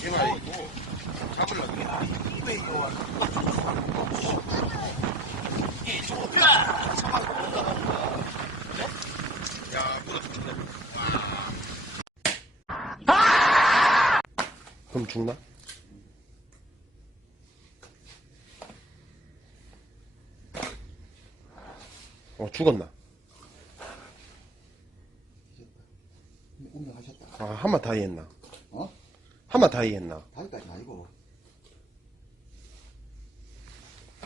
제발 이거 잡으려고. 야, 이거 이거. 야, 무섭다. 그럼 죽나? 어, 죽었나? 운영하셨다. 아, 한마 다이 했나? 어? 한마 다이 했나? 다기까지 아니고.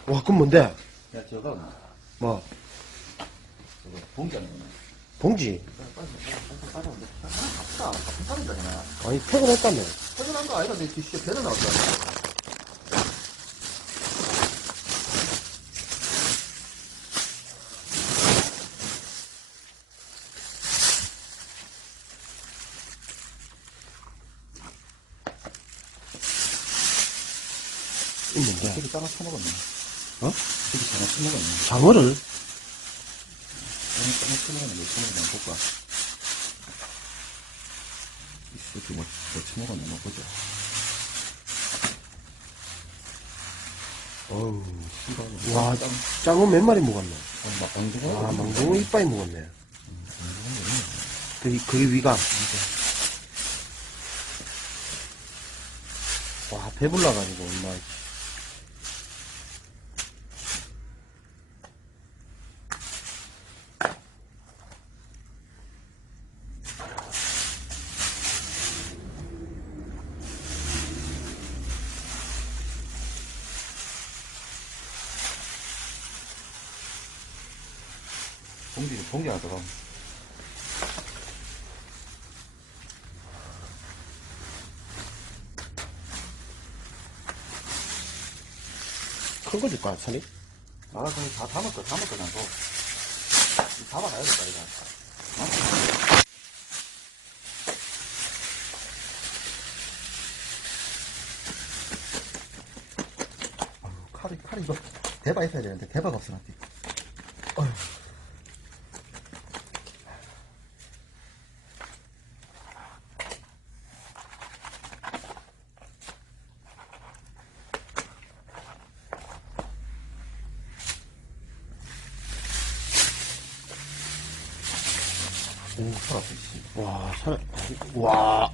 와, 그럼 뭔데? 야, 저거, 뭐, 저거, 봉지? 사람이다, 그냥. 아니, 퇴근했다며. 퇴근한 거 아니다. 내 뒤에 배는 나왔다. 있는데. 되게 짜나 처먹었네. 어? 되게 짜나 처먹었네. 장어를? 짜나 처먹었네. 몇 처먹었나 볼까? 이 새끼 뭐, 뭐 처먹었나 뭐 보자. 어우. 와, 짱. 짱어 몇 마리 먹었네. 어, 막 엉덩이. 아, 망둥어 이빨이 먹었네. 그게, 그게 위가. 와, 배불러가지고, 엄마. 봉지, 봉지 하나 더 가. 큰거 줄까, 사리? 아, 그냥 다 담았어, 담았어, 난 또. 담아놔야겠다, 이거. 어? 칼이, 칼이 이거, 대박 있어야 되는데, 대박 없어, 나한 오, 살았어, 씨. 와, 살, 와.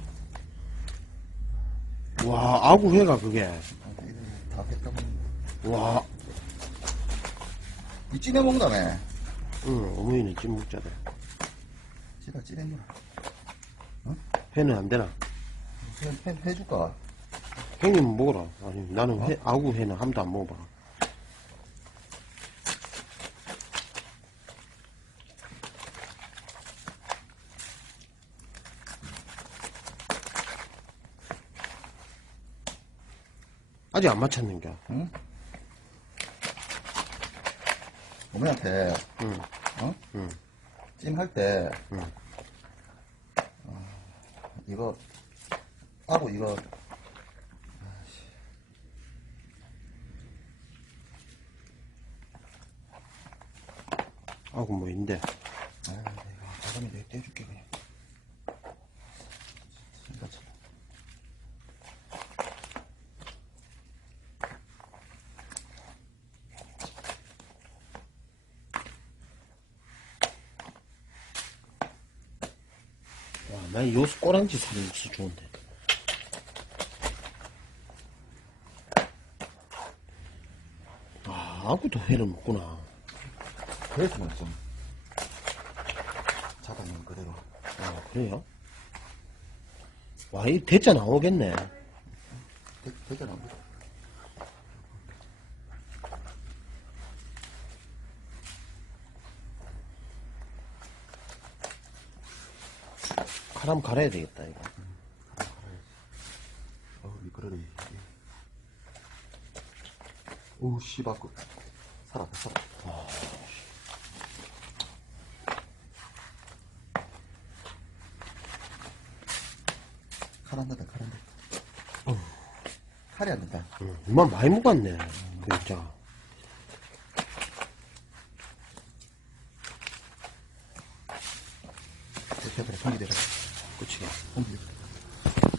와, 아구회가 그게. 다 보니. 와. 이 찌내 먹는다며. 응, 어머니는 찜 먹자대. 찌다 찌내 먹어. 회는 안 되나? 해, 해, 해줄까? 형님 먹어라. 아니, 나는 회, 아구회는 한 번도 안 먹어봐. 아직 안 맞췄는겨. 응? 어머니한테, 응, 어? 응. 찜할 때, 응. 어, 이거, 하고 이거, 아구 뭐인데. 아, 내가 가감이 내가 떼줄게, 그냥. 난 요수 꼬랑지 사는 지 좋은데. 아, 아구도 회를 먹구나. 그랬으면 좀, 잡아놓은 그대로. 아, 그래요? 와, 이 대짜 나오겠네. 되, 되잖아. 카람 갈아야 되겠다, 이거. 어우, 미끄러리. 오우, 씨발, 그, 살았다, 살았다. 칼안 된다, 칼안 된다. 칼이 안 된다. 응, 얼마 많이 먹었네, 진짜. 대대로, 손기 대로. 그치. 손기 대로.